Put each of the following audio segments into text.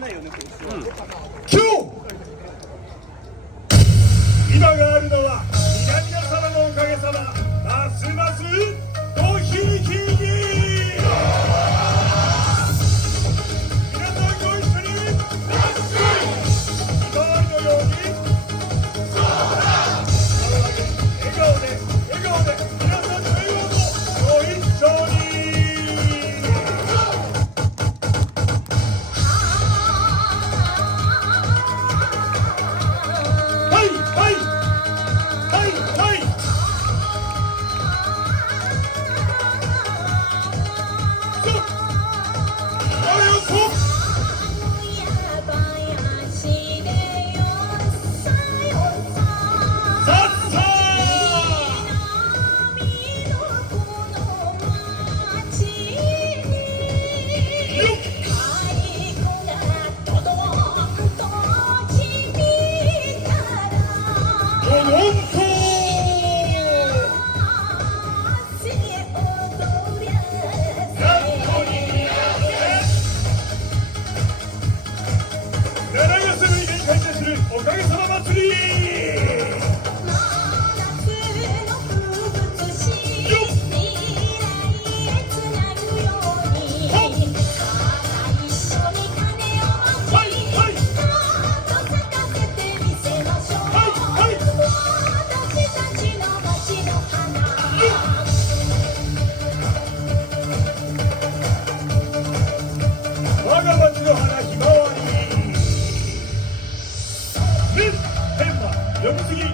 今今があるのは皆様のおかげさま、ますますごひいきに皆さんご一緒にひまわりのように笑顔で笑顔で皆さんの笑顔とご一緒におかげさま祭り我が町の花ひまわり読みすぎ泉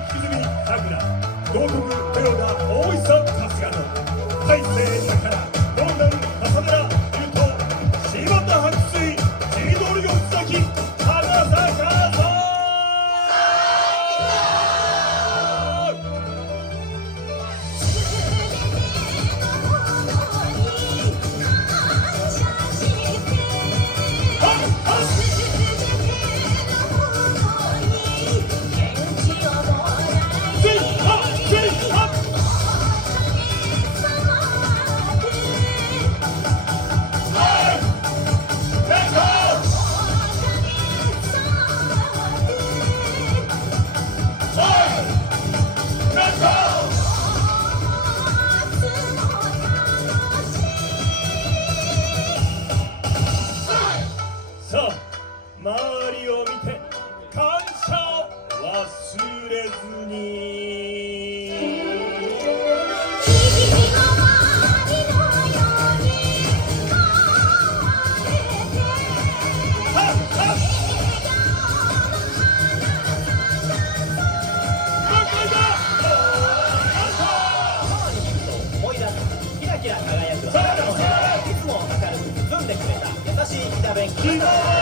さくら道徳豊田大石さんさすがの大勢宝道南笠寺優斗柴田白水地取りをつき花坂さんさあ周りを見て感謝を忘れずに思い出すキラキラ輝く花の部屋、いつも明るく包んでくれた優しい北弁。